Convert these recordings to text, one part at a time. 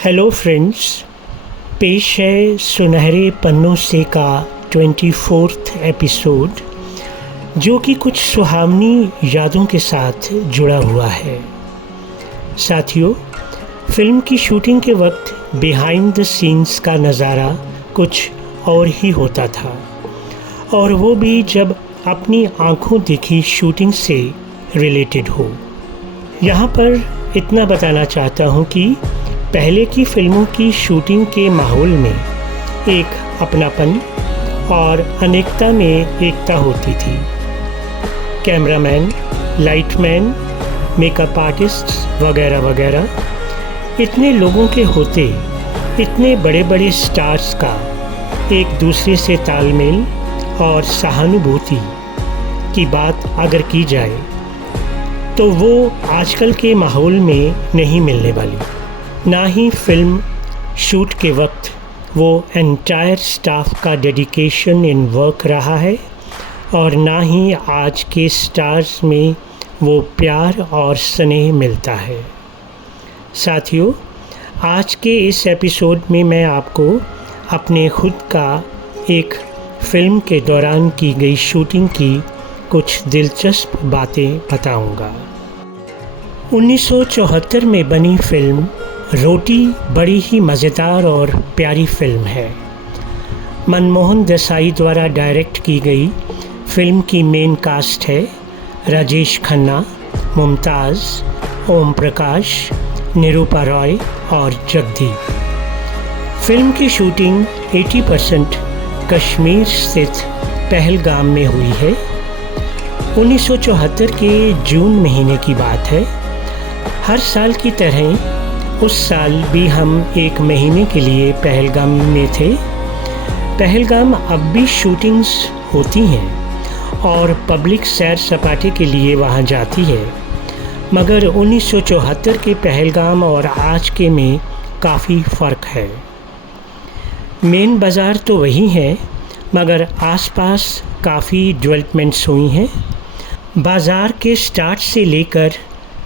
Hello friends, पेश है सुनहरे पन्नों से का 24th एपिसोड, जो कि कुछ सुहावनी यादों के साथ जुड़ा हुआ है। साथियों, फिल्म की शूटिंग के वक्त बिहाइंड द सीन्स का नज़ारा कुछ और ही होता था, और वो भी जब अपनी आँखों देखी शूटिंग से रिलेटेड हो। यहाँ पर इतना बताना चाहता हूँ कि पहले की फिल्मों की शूटिंग के माहौल में एक अपनापन और अनेकता में एकता होती थी। कैमरामैन, लाइटमैन, मेकअप आर्टिस्ट्स वगैरह वगैरह इतने लोगों के होते, इतने बड़े बड़े स्टार्स का एक दूसरे से तालमेल और सहानुभूति की बात अगर की जाए तो वो आजकल के माहौल में नहीं मिलने वाली। ना ही फिल्म शूट के वक्त वो एंटायर स्टाफ का डेडिकेशन इन वर्क रहा है, और ना ही आज के स्टार्स में वो प्यार और स्नेह मिलता है। साथियों, आज के इस एपिसोड में मैं आपको अपने खुद का एक फ़िल्म के दौरान की गई शूटिंग की कुछ दिलचस्प बातें बताऊंगा। 1974 में बनी फिल्म रोटी बड़ी ही मज़ेदार और प्यारी फिल्म है। मनमोहन देसाई द्वारा डायरेक्ट की गई फिल्म की मेन कास्ट है राजेश खन्ना, मुमताज़, ओम प्रकाश, निरूपा रॉय और जगदीप। फिल्म की शूटिंग 80% कश्मीर स्थित पहलगाम में हुई है। 1974 के जून महीने की बात है। हर साल की तरह उस साल भी हम एक महीने के लिए पहलगाम में थे। पहलगाम अब भी शूटिंग्स होती हैं और पब्लिक सैर सपाटे के लिए वहाँ जाती है, मगर 1974 के पहलगाम और आज के में काफ़ी फ़र्क है। मेन बाज़ार तो वही है, मगर आसपास काफ़ी डेवलपमेंट्स हुई हैं। बाज़ार के स्टार्ट से लेकर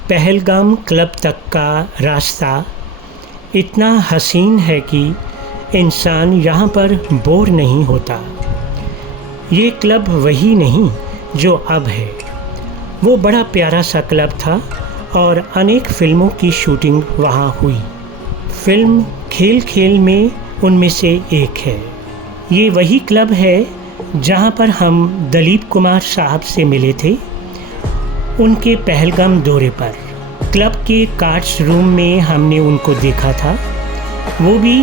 पहलगाम क्लब तक का रास्ता इतना हसीन है कि इंसान यहाँ पर बोर नहीं होता। ये क्लब वही नहीं जो अब है। वो बड़ा प्यारा सा क्लब था और अनेक फ़िल्मों की शूटिंग वहाँ हुई। फिल्म खेल खेल में उनमें से एक है। ये वही क्लब है जहाँ पर हम दिलीप कुमार साहब से मिले थे उनके पहलगाम दौरे पर। क्लब के कार्ड्स रूम में हमने उनको देखा था। वो भी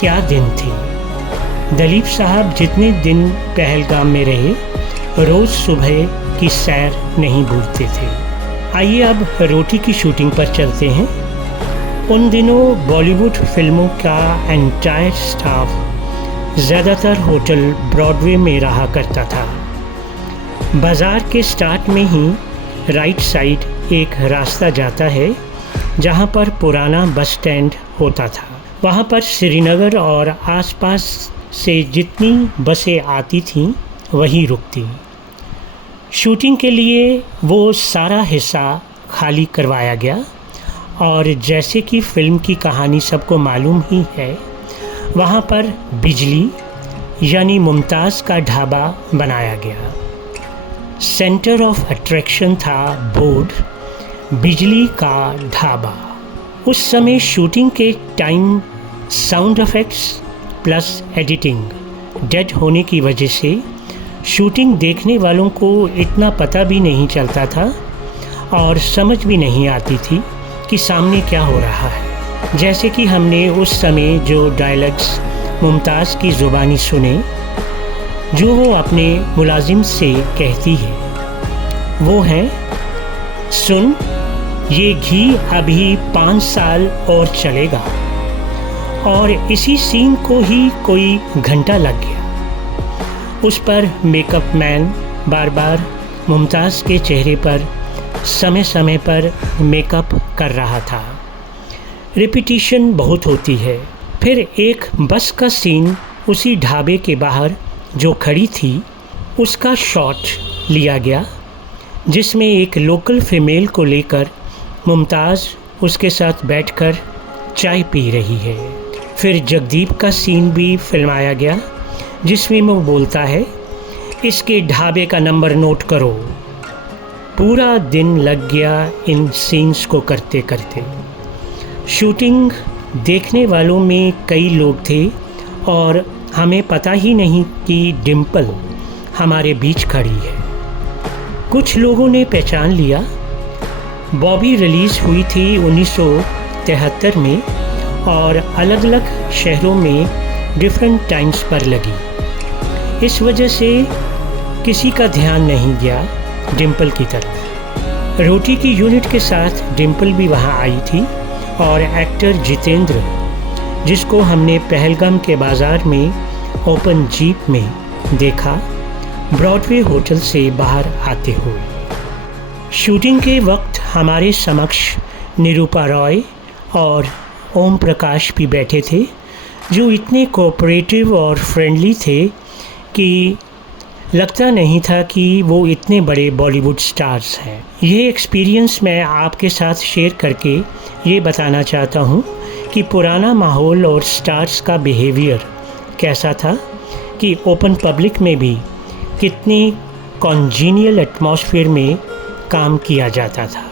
क्या दिन थे। दिलीप साहब जितने दिन पहलगाम में रहे, रोज़ सुबह की सैर नहीं भूलते थे। आइए अब रोटी की शूटिंग पर चलते हैं। उन दिनों बॉलीवुड फिल्मों का एंटायर स्टाफ ज़्यादातर होटल ब्रॉडवे में रहा करता था। बाज़ार के स्टार्ट में ही राइट साइड एक रास्ता जाता है जहाँ पर पुराना बस स्टैंड होता था। वहाँ पर श्रीनगर और आसपास से जितनी बसें आती थीं वहीं रुकती। शूटिंग के लिए वो सारा हिस्सा खाली करवाया गया, और जैसे कि फ़िल्म की कहानी सबको मालूम ही है, वहाँ पर बिजली यानी मुमताज़ का ढाबा बनाया गया। सेंटर ऑफ अट्रैक्शन था बोर्ड बिजली का ढाबा। उस समय शूटिंग के time sound effects plus editing dead होने की वजह से शूटिंग देखने वालों को इतना पता भी नहीं चलता था और समझ भी नहीं आती थी कि सामने क्या हो रहा है। जैसे कि हमने उस समय जो डायलॉग्स मुमताज़ की ज़ुबानी सुने, जो वो अपने मुलाजिम से कहती है, वो है, सुन, ये घी अभी 5 साल और चलेगा। और इसी सीन को ही कोई घंटा लग गया। उस पर मेकअप मैन बार बार मुमताज़ के चेहरे पर समय समय पर मेकअप कर रहा था। रिपीटिशन बहुत होती है। फिर एक बस का सीन उसी ढाबे के बाहर जो खड़ी थी उसका शॉट लिया गया, जिसमें एक लोकल फ़ीमेल को लेकर मुमताज़ उसके साथ बैठकर चाय पी रही है। फिर जगदीप का सीन भी फिल्माया गया जिसमें वो बोलता है, इसके ढाबे का नंबर नोट करो। पूरा दिन लग गया इन सीन्स को करते करते। शूटिंग देखने वालों में कई लोग थे और हमें पता ही नहीं कि डिम्पल हमारे बीच खड़ी है। कुछ लोगों ने पहचान लिया। बॉबी रिलीज़ हुई थी 1973 में और अलग अलग शहरों में डिफरेंट टाइम्स पर लगी। इस वजह से किसी का ध्यान नहीं गया डिम्पल की तरफ। रोटी की यूनिट के साथ डिम्पल भी वहाँ आई थी और एक्टर जितेंद्र, जिसको हमने पहलगाम के बाज़ार में ओपन जीप में देखा ब्रॉडवे होटल से बाहर आते हुए। शूटिंग के वक्त हमारे समक्ष निरूपा रॉय और ओम प्रकाश भी बैठे थे, जो इतने कोऑपरेटिव और फ्रेंडली थे कि लगता नहीं था कि वो इतने बड़े बॉलीवुड स्टार्स हैं। ये एक्सपीरियंस मैं आपके साथ शेयर करके ये बताना चाहता हूँ कि पुराना माहौल और स्टार्स का बिहेवियर कैसा था, कि ओपन पब्लिक में भी कितनी कॉन्जीनियल एटमॉस्फेयर में काम किया जाता था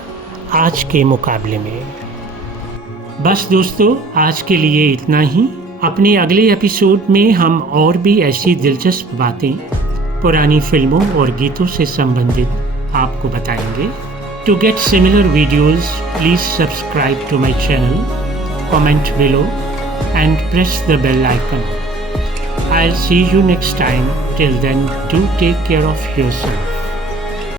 आज के मुकाबले में। बस दोस्तों, आज के लिए इतना ही। अपने अगले एपिसोड में हम और भी ऐसी दिलचस्प बातें पुरानी फिल्मों और गीतों से संबंधित आपको बताएंगे। To get similar videos please subscribe to my channel, comment below and press the bell icon. I'll see you next time. Till then, do take care of yourself.